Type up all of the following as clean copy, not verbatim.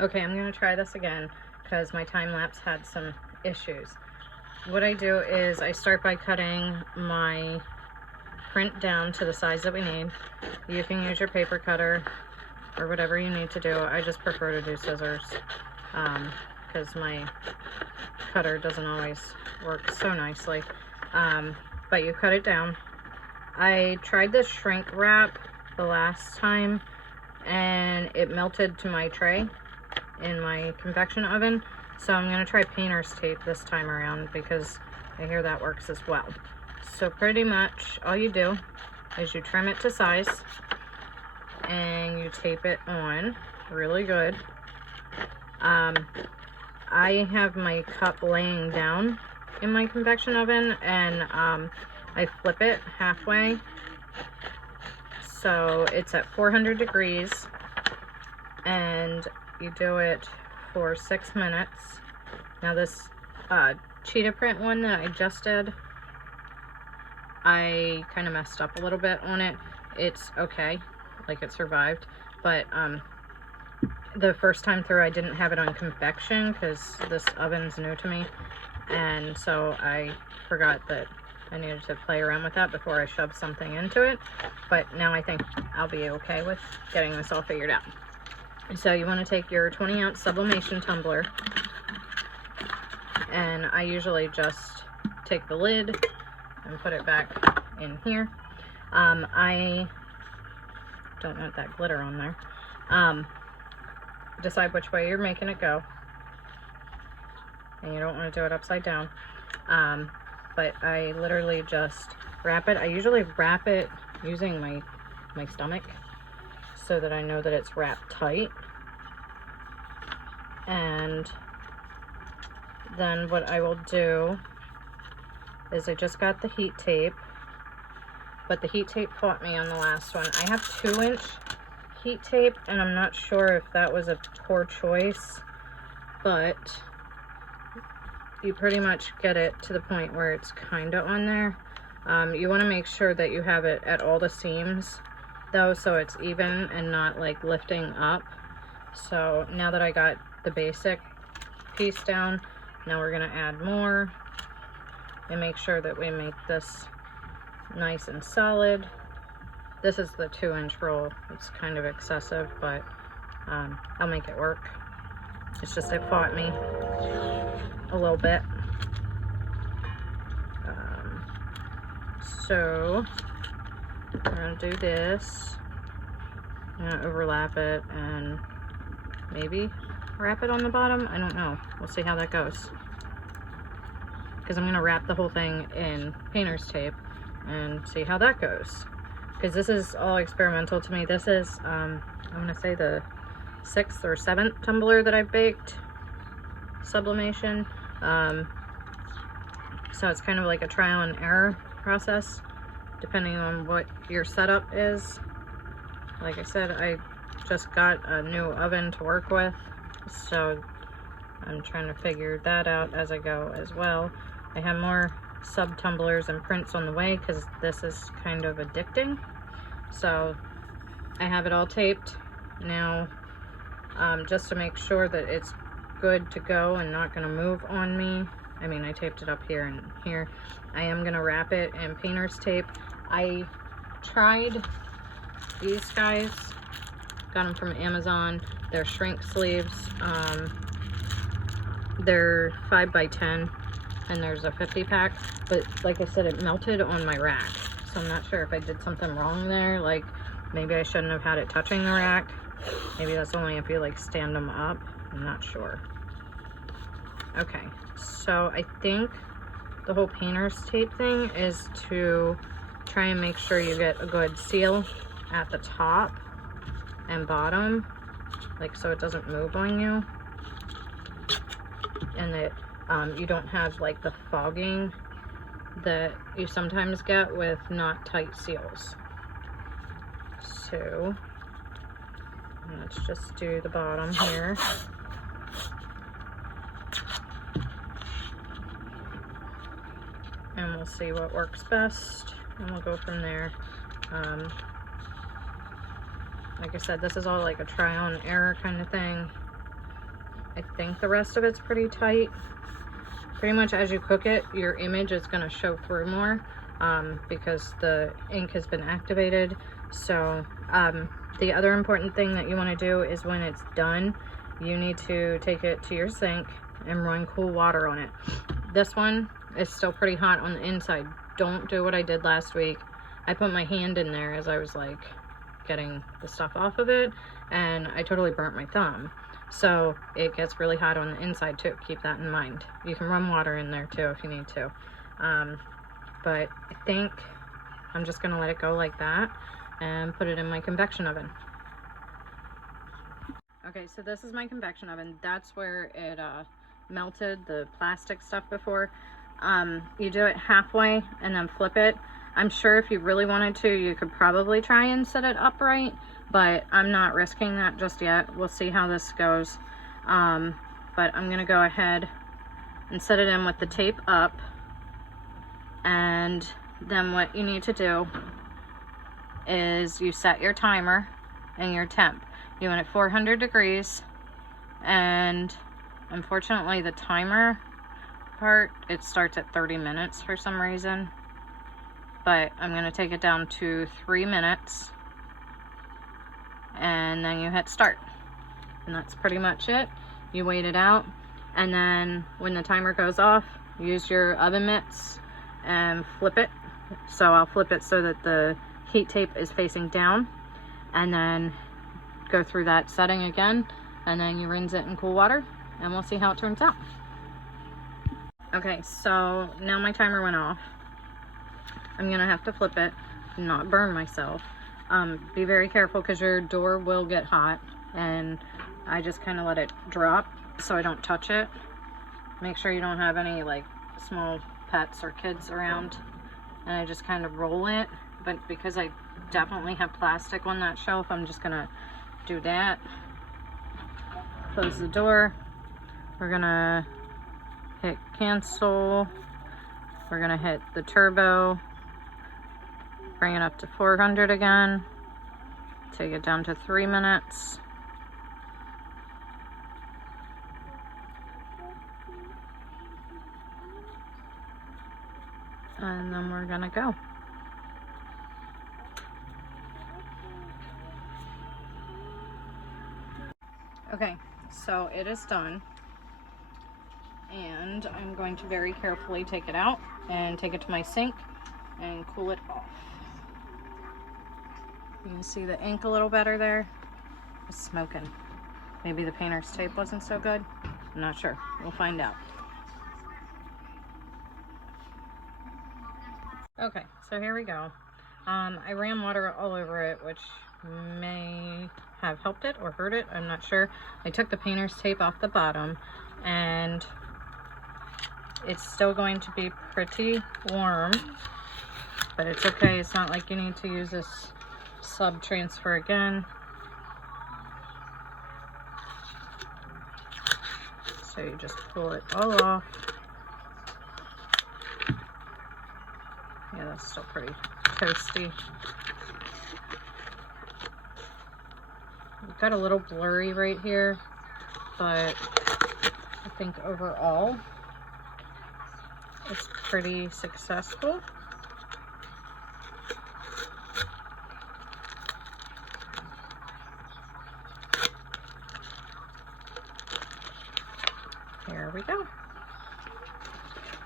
Okay, I'm gonna try this again because my time lapse had some issues. What I do is I start by cutting my print down to the size that we need. You can use your paper cutter or whatever you need to do. I just prefer to do scissors because my cutter doesn't always work so nicely. But you cut it down. I tried this shrink wrap the last time and it melted to my tray in my convection oven, so I'm going to try painter's tape this time around because I hear that works as well. So pretty much all you do is you trim it to size and you tape it on really good. I have my cup laying down in my convection oven and I flip it halfway so it's at 400 degrees, and you do it for 6 minutes. Now this cheetah print one that I just did, I kind of messed up a little bit on it. It's okay, like it survived, but the first time through I didn't have it on convection because this oven's new to me, and so I forgot that I needed to play around with that before I shoved something into it. But now I think I'll be okay with getting this all figured out. So you want to take your 20-ounce sublimation tumbler, and I usually just take the lid and put it back in here. I don't want that glitter on there. Decide which way you're making it go, and you don't want to do it upside down. But I literally just wrap it. I usually wrap it using my stomach so that I know that it's wrapped tight. And then what I will do is I just got the heat tape, but the heat tape fought me on the last one. I have 2-inch heat tape, and I'm not sure if that was a poor choice, but you pretty much get it to the point where it's kind of on there. You want to make sure that you have it at all the seams though, so it's even and not like lifting up. So now that I got the basic piece down, now we're going to add more and make sure that we make this nice and solid. This is the 2-inch roll. It's kind of excessive, but I'll make it work. It's just it fought me a little bit. So I'm gonna do this. I'm gonna overlap it and maybe wrap it on the bottom. I don't know. We'll see how that goes. Because I'm gonna wrap the whole thing in painter's tape and see how that goes. Because this is all experimental to me. This is, I'm gonna say the 6th or 7th tumbler that I've baked sublimation. So it's kind of like a trial and error process depending on what your setup is. Like I said, I just got a new oven to work with, so I'm trying to figure that out as I go as well. I have more sub tumblers and prints on the way because this is kind of addicting. So I have it all taped now, just to make sure that it's good to go and not going to move on me. I mean, I taped it up here and here. I am going to wrap it in painter's tape. I tried these guys, got them from Amazon. They're shrink sleeves. They're 5x10 and there's a 50 pack, but like I said, it melted on my rack, so I'm not sure if I did something wrong there. Like maybe I shouldn't have had it touching the rack. Maybe that's only if you like stand them up. I'm not sure. Okay, so I think the whole painter's tape thing is to try and make sure you get a good seal at the top and bottom, like so it doesn't move on you, and that you don't have like the fogging that you sometimes get with not tight seals. So let's just do the bottom here. And we'll see what works best, and we'll go from there. Like I said, this is all like a trial and error kind of thing. I think the rest of it's pretty tight. Pretty much as you cook it, your image is going to show through more because the ink has been activated. So the other important thing that you want to do is when it's done, you need to take it to your sink and run cool water on it. This one is still pretty hot on the inside. Don't do what I did last week. I put my hand in there as I was like getting the stuff off of it, and I totally burnt my thumb. So it gets really hot on the inside too. Keep that in mind. You can run water in there too if you need to. But I think I'm just gonna let it go like that and put it in my convection oven. Okay, so this is my convection oven. That's where it melted the plastic stuff before. You do it halfway and then flip it. I'm sure if you really wanted to, you could probably try and set it upright, but I'm not risking that just yet. We'll see how this goes. But I'm gonna go ahead and set it in with the tape up. And then what you need to do is you set your timer and your temp. You want it 400 degrees, and unfortunately the timer part, it starts at 30 minutes for some reason. But I'm going to take it down to 3 minutes, and then you hit start. And that's pretty much it. You wait it out, and then when the timer goes off, use your oven mitts and flip it. So I'll flip it so that the heat tape is facing down, and then go through that setting again, and then you rinse it in cool water, and we'll see how it turns out. Okay, so now my timer went off. I'm gonna have to flip it, not burn myself. Be very careful because your door will get hot, and I just kind of let it drop so I don't touch it. Make sure you don't have any like small pets or kids around, and I just kind of roll it. But because I definitely have plastic on that shelf, I'm just gonna do that. Close the door. We're gonna hit cancel. We're gonna hit the turbo. Bring it up to 400 again. Take it down to 3 minutes. And then we're gonna go. Okay, so it is done. And I'm going to very carefully take it out and take it to my sink and cool it off. You can see the ink a little better there. It's smoking. Maybe the painter's tape wasn't so good. I'm not sure. We'll find out. Okay, so here we go. I ran water all over it, which may have helped it or hurt it. I'm not sure. I took the painter's tape off the bottom, and it's still going to be pretty warm, but it's okay. It's not like you need to use this sub transfer again. So you just pull it all off. Yeah, that's still pretty toasty. We've got a little blurry right here, but I think overall it's pretty successful. Here we go.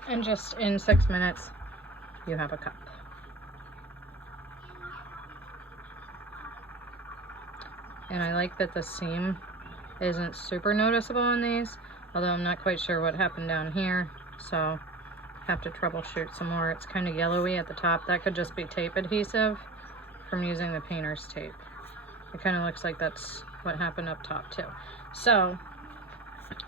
And just in 6 minutes, you have a cup. And I like that the seam isn't super noticeable on these, although I'm not quite sure what happened down here, so have to troubleshoot some more. It's kind of yellowy at the top. That could just be tape adhesive from using the painter's tape. It kind of looks like that's what happened up top too. So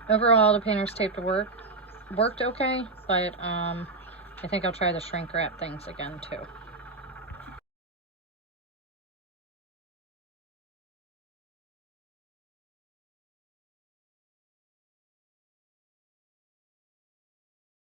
overall, the painter's tape worked okay, but I think I'll try the shrink wrap things again too.